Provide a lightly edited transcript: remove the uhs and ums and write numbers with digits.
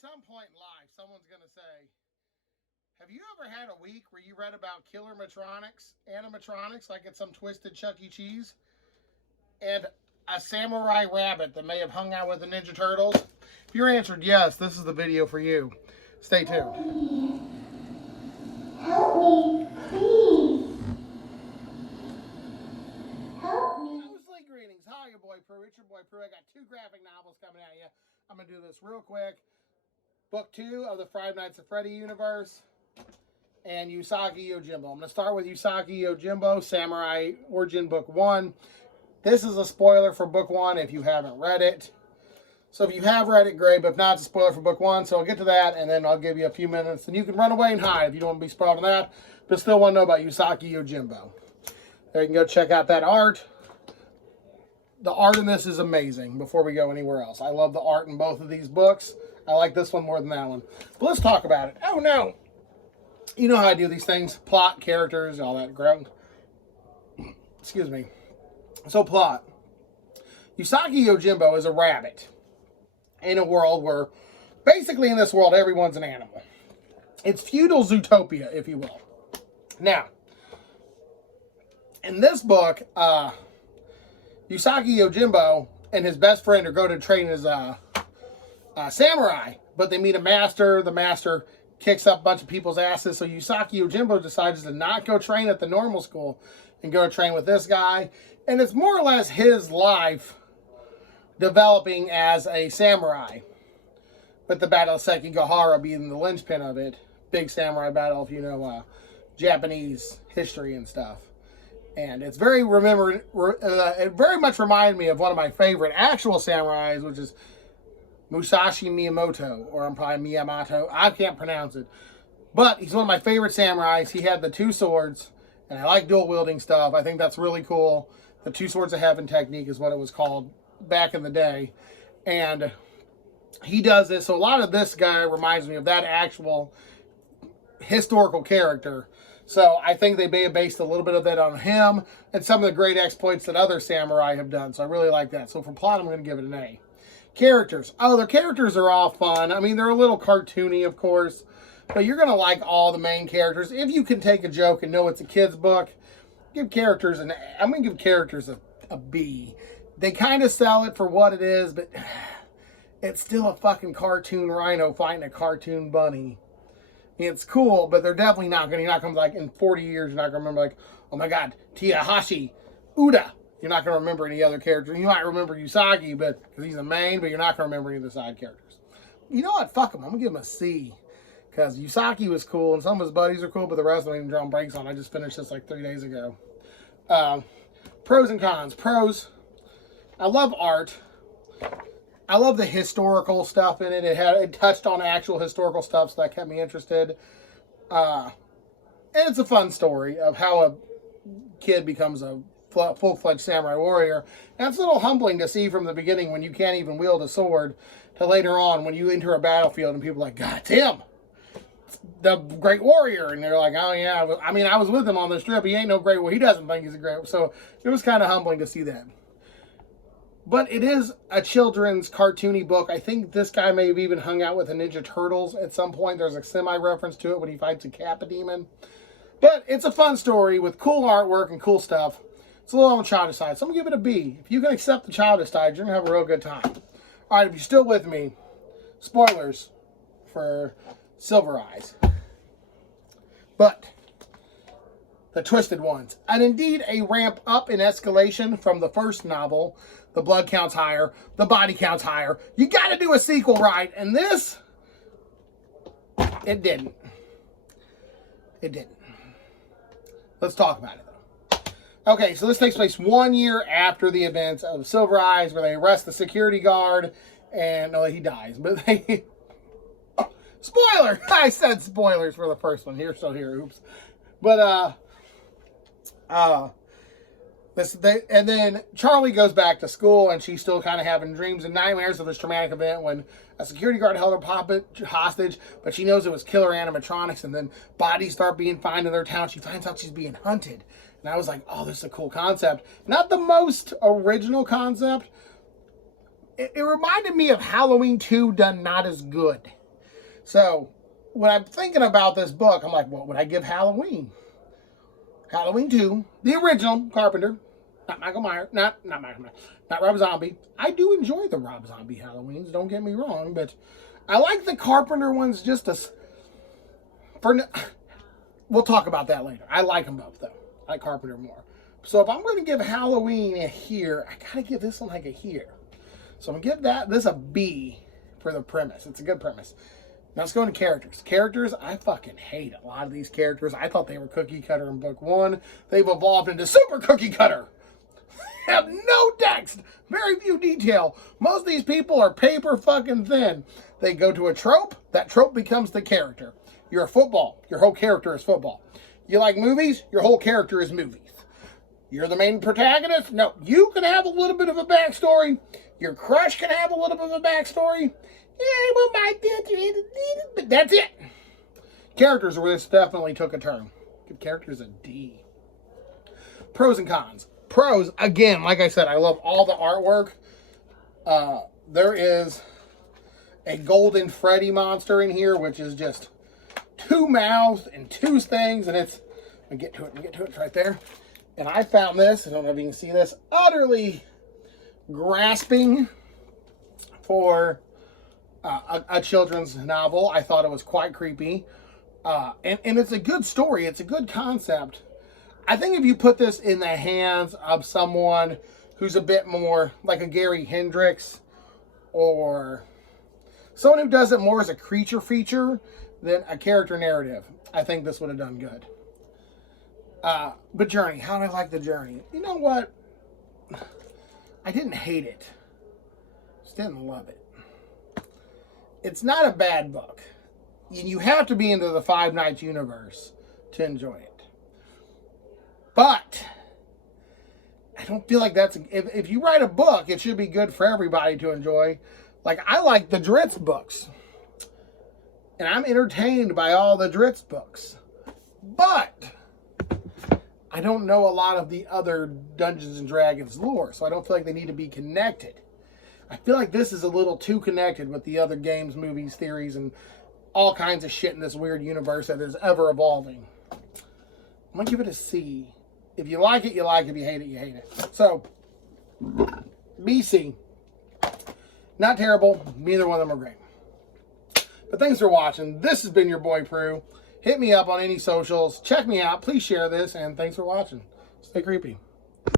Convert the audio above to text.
some point in life, someone's going to say, have you ever had a week where you read about killer animatronics, like it's some twisted Chuck E. Cheese, and a samurai rabbit that may have hung out with the Ninja Turtles? If you're answered yes, this is the video for you. Stay tuned. Help me, please. Help me. Mostly greetings. Hi, your boy Prue. It's your boy Prue. I got two graphic novels coming at you. I'm going to do this real quick. Book 2 of the Five Nights at Freddy universe, and Usagi Yojimbo. I'm going to start with Usagi Yojimbo, Samurai Origin Book 1. This is a spoiler for Book 1 if you haven't read it. So if you have read it, great, but if not, it's a spoiler for Book 1. So I'll get to that, and then I'll give you a few minutes, and you can run away and hide if you don't want to be spoiled on that, but still want to know about Usagi Yojimbo. There you can go check out that art. The art in this is amazing before we go anywhere else. I love the art in both of these books. I like this one more than that one. But let's talk about it. Oh, no. You know how I do these things. Plot, characters, all that ground. Excuse me. So, plot. Usagi Yojimbo is a rabbit in a world where, basically in this world, everyone's an animal. It's feudal Zootopia, if you will. Now, in this book, Usagi Yojimbo and his best friend are going to train as samurai, but they meet a master. The master kicks up a bunch of people's asses, so Usagi Yojimbo decides to not go train at the normal school and go train with this guy. And it's more or less his life developing as a samurai, with the Battle of Sekigahara being the linchpin of it. Big samurai battle, if you know Japanese history and stuff. And it's very it very much reminded me of one of my favorite actual samurais, which is Musashi Miyamoto, or I'm probably Miyamoto. I can't pronounce it. But he's one of my favorite samurais. He had the two swords, and I like dual wielding stuff. I think that's really cool. The two swords of heaven technique is what it was called back in the day. And he does this. So a lot of this guy reminds me of that actual historical character. So I think they may have based a little bit of that on him and some of the great exploits that other samurai have done. So I really like that. So for plot, I'm going to give it an A. Characters. Oh, their characters are all fun. I mean, they're a little cartoony, of course, but you're going to like all the main characters. If you can take a joke and know it's a kid's book, give characters an A. I'm going to give characters a B. They kind of sell it for what it is, but it's still a fucking cartoon rhino fighting a cartoon bunny. It's cool, but they're definitely not going to, you're not going to, like, in 40 years, you're not going to remember, like, oh my God, Tiehashi, Uda. You're not going to remember any other characters. You might remember Usagi, but because he's the main, but you're not going to remember any of the side characters. You know what? Fuck him. I'm going to give him a C. Because Usagi was cool, and some of his buddies are cool, but the rest of them even drawing breaks on. I just finished this like 3 days ago. Pros and cons. Pros. I love art. I love the historical stuff in it. It touched on actual historical stuff, so that kept me interested. And it's a fun story of how a kid becomes a full-fledged samurai warrior. And it's a little humbling to see from the beginning when you can't even wield a sword to later on when you enter a battlefield and people are like, God, it's him, the great warrior. And they're like, oh yeah, I was with him on this trip. He ain't no great warrior. He doesn't think he's a great warrior. So it was kind of humbling to see that. But it is a children's cartoony book. I think this guy may have even hung out with the Ninja Turtles at some point. There's a semi-reference to it when he fights a Kappa demon. But it's a fun story with cool artwork and cool stuff. It's a little on the childish side, so I'm going to give it a B. If you can accept the childish side, you're going to have a real good time. All right, if you're still with me, spoilers for Silver Eyes. But the twisted ones. And indeed, a ramp up in escalation from the first novel. The blood counts higher. The body counts higher. You got to do a sequel right. And this, it didn't. It didn't. Let's talk about it. Okay, so this takes place 1 year after the events of Silver Eyes, where they arrest the security guard, and no, he dies. But they, spoiler! I said spoilers for the first one. Here, oops. But and then Charlie goes back to school, and she's still kind of having dreams and nightmares of this traumatic event when a security guard held her hostage, but she knows it was killer animatronics, and then bodies start being found in their town. She finds out she's being hunted. And I was like, oh, this is a cool concept. Not the most original concept. It reminded me of Halloween 2 done not as good. So when I'm thinking about this book, I'm like, what would I give Halloween? Halloween 2, the original Carpenter, not Michael Myers, not Michael Myers, not Rob Zombie. I do enjoy the Rob Zombie Halloweens, don't get me wrong, but I like the Carpenter ones just as, we'll talk about that later. I like them both, though. I like Carpenter more. So if I'm going to give Halloween a here, I got to give this one like a here. So I'm going to give this a B for the premise. It's a good premise. Now let's go into characters. Characters, I fucking hate a lot of these characters. I thought they were cookie cutter in book 1. They've evolved into super cookie cutter. Have no text, very few detail. Most of these people are paper fucking thin. They go to a trope, that trope becomes the character. You're a football, your whole character is football. You like movies, your whole character is movies. You're the main protagonist? No, you can have a little bit of a backstory. Your crush can have a little bit of a backstory. Yeah, well, but that's it. Characters where this definitely took a turn. Give characters a D. Pros and cons. Pros, again, like I said, I love all the artwork. There is a golden Freddy monster in here, which is just 2 mouths and 2 things, and it's, let me get to it, it's right there. And I found this, I don't know if you can see this, utterly grasping for a children's novel. I thought it was quite creepy. And it's a good story. It's a good concept. I think if you put this in the hands of someone who's a bit more like a Gary Hendricks or someone who does it more as a creature feature than a character narrative, I think this would have done good. But Journey, how did I like the Journey? You know what? I didn't hate it. Just didn't love it. It's not a bad book. You have to be into the Five Nights universe to enjoy it. But I don't feel like that's... If you write a book, it should be good for everybody to enjoy. Like, I like the Dritz books. And I'm entertained by all the Dritz books. But I don't know a lot of the other Dungeons and Dragons lore, so I don't feel like they need to be connected. I feel like this is a little too connected with the other games, movies, theories, and all kinds of shit in this weird universe that is ever evolving. I'm going to give it a C. If you like it, you like it. If you hate it, you hate it. So, BC. Not terrible. Neither one of them are great. But thanks for watching. This has been your boy Prue. Hit me up on any socials. Check me out. Please share this. And thanks for watching. Stay creepy.